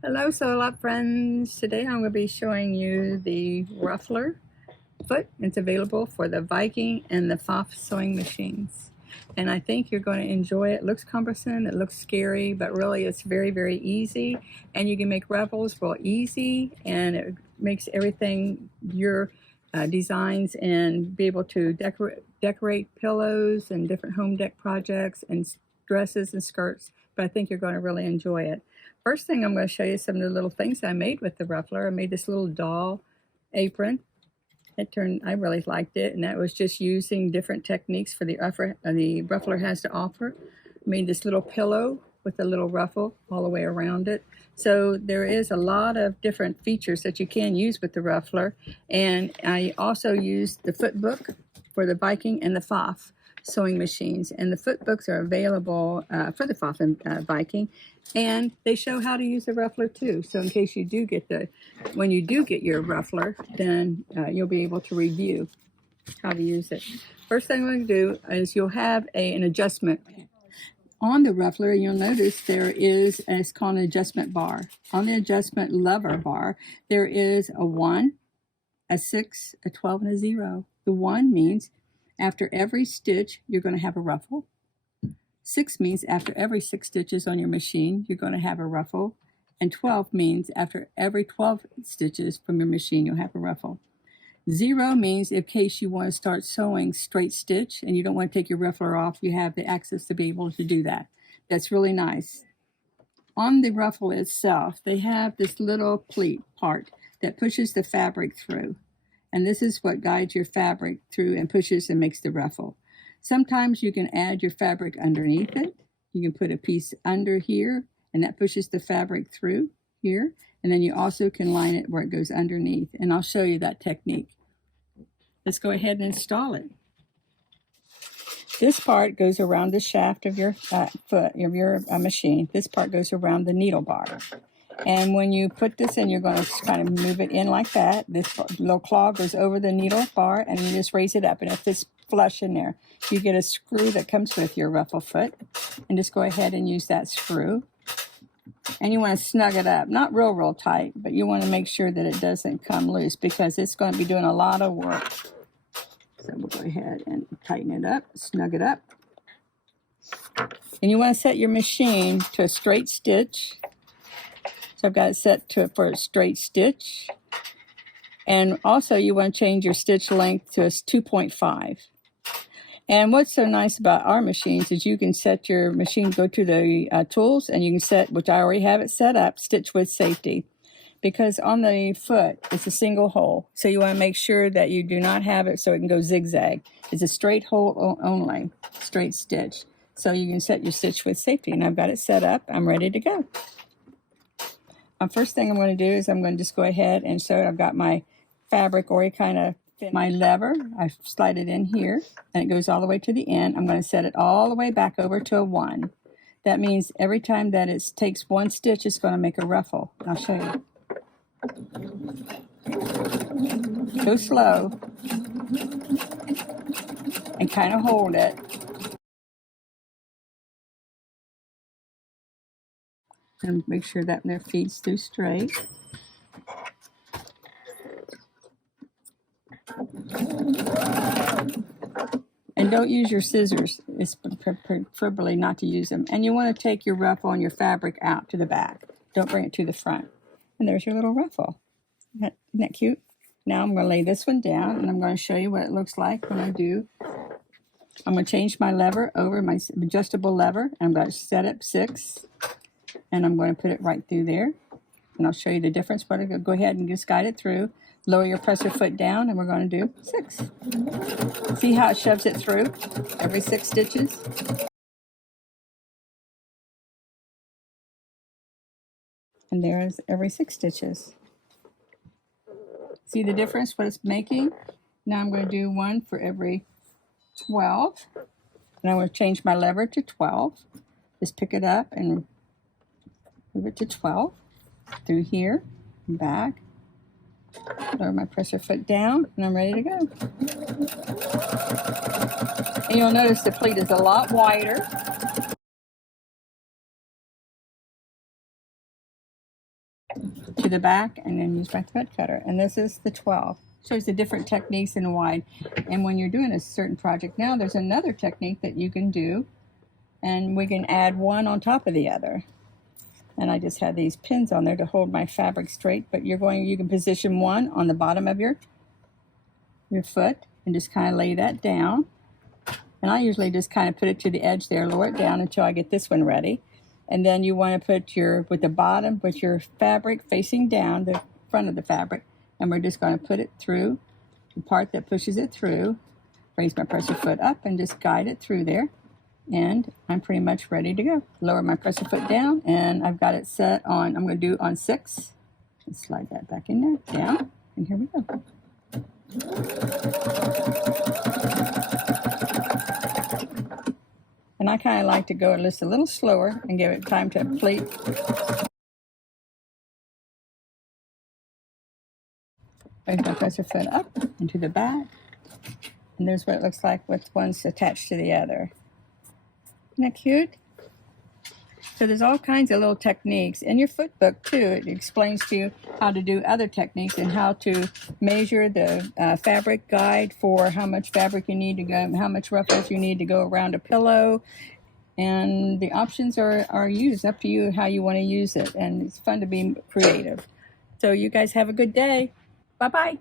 Hello Solo Up friends. Today I'm going to be showing you the Ruffler foot. It's available for the Viking and the PFAFF sewing machines. And I think you're going to enjoy it. It looks cumbersome, it looks scary, but really it's very, very easy. And you can make ruffles real easy, and it makes everything your designs and be able to decorate pillows and different home deck projects and dresses and skirts. But I think you're going to really enjoy it. First thing, I'm going to show you some of the little things I made with the Ruffler. I made this little doll apron. I really liked it, and that was just using different techniques for the Ruffler has to offer. I made this little pillow with a little ruffle all the way around it. So there is a lot of different features that you can use with the Ruffler. And I also used the foot book for the Viking and the PFAFF sewing machines, and the foot books are available for the PFAFF and Viking, and they show how to use the Ruffler too. So in case you do get when you do get your Ruffler, then you'll be able to review how to use it. First thing I'm going to do is you'll have an adjustment on the Ruffler. You'll notice there is, it's called an adjustment bar. On the adjustment lever bar, there is a 1, a 6, a 12, and a 0. The 1 means after every stitch, you're going to have a ruffle. 6 means after every 6 stitches on your machine, you're going to have a ruffle. And 12 means after every 12 stitches from your machine, you'll have a ruffle. 0 means in case you want to start sewing straight stitch and you don't want to take your ruffler off, you have the access to be able to do that. That's really nice. On the ruffle itself, they have this little pleat part that pushes the fabric through. And this is what guides your fabric through and pushes and makes the ruffle. Sometimes you can add your fabric underneath it. You can put a piece under here, and that pushes the fabric through here. And then you also can line it where it goes underneath. And I'll show you that technique. Let's go ahead and install it. This part goes around the shaft of your foot, of your machine. This part goes around the needle bar. And when you put this in, you're going to kind of move it in like that. This little claw goes over the needle bar, and you just raise it up, and it fits flush in there. You get a screw that comes with your ruffle foot, and just go ahead and use that screw. And you want to snug it up, not real tight, but you want to make sure that it doesn't come loose because it's going to be doing a lot of work. So we'll go ahead and tighten it up, snug it up. And you want to set your machine to a straight stitch. So I've got it set for a straight stitch. And also you want to change your stitch length to a 2.5. And what's so nice about our machines is you can set your machine, go to the tools, and you can set, which I already have it set up, stitch with safety. Because on the foot, it's a single hole. So you want to make sure that you do not have it so it can go zigzag. It's a straight hole only, straight stitch. So you can set your stitch with safety. And I've got it set up. I'm ready to go. First thing I'm going to do is I'm going to just go ahead and show it. I've got my fabric already kind of fit. My lever, I slide it in here, and it goes all the way to the end. I'm going to set it all the way back over to a 1. That means every time that it takes 1 stitch, it's going to make a ruffle. I'll show you. Go slow and kind of hold it. And make sure that their feet's through straight. And don't use your scissors. It's preferably not to use them. And you want to take your ruffle and your fabric out to the back. Don't bring it to the front. And there's your little ruffle. Isn't that cute? Now I'm going to lay this one down, and I'm going to show you what it looks like when I do. I'm going to change my lever over, my adjustable lever. I'm going to set up 6. And I'm going to put it right through there. And I'll show you the difference. But I'll go ahead and just guide it through. Lower your presser foot down, and we're going to do 6. See how it shoves it through every 6 stitches? And there's every 6 stitches. See the difference, what it's making? Now I'm going to do 1 for every 12. And I'm going to change my lever to 12. Just pick it up and move it to 12. Through here and back. Lower my presser foot down, and I'm ready to go. And you'll notice the pleat is a lot wider. to the back and then use my thread cutter. And this is the 12. Shows the different techniques in wide. And when you're doing a certain project now, there's another technique that you can do, and we can add one on top of the other. And I just had these pins on there to hold my fabric straight, but you can position one on the bottom of your foot and just kind of lay that down. And I usually just kind of put it to the edge there, lower it down until I get this one ready. And then you want to put with the bottom, with your fabric facing down, the front of the fabric, and we're just going to put it through the part that pushes it through. Raise my pressure foot up and just guide it through there. And I'm pretty much ready to go. Lower my pressure foot down, and I've got it set on, I'm going to do on 6. Let's slide that back in there, down, and here we go. And I kind of like to go just a little slower and give it time to pleat. Raise my pressure foot up into the back. And there's what it looks like with one's attached to the other. Isn't that cute? So there's all kinds of little techniques. In your foot book, too, it explains to you how to do other techniques and how to measure the fabric guide for how much fabric you need to go, how much ruffles you need to go around a pillow. And the options are used, up to you how you want to use it. And it's fun to be creative. So you guys have a good day. Bye-bye.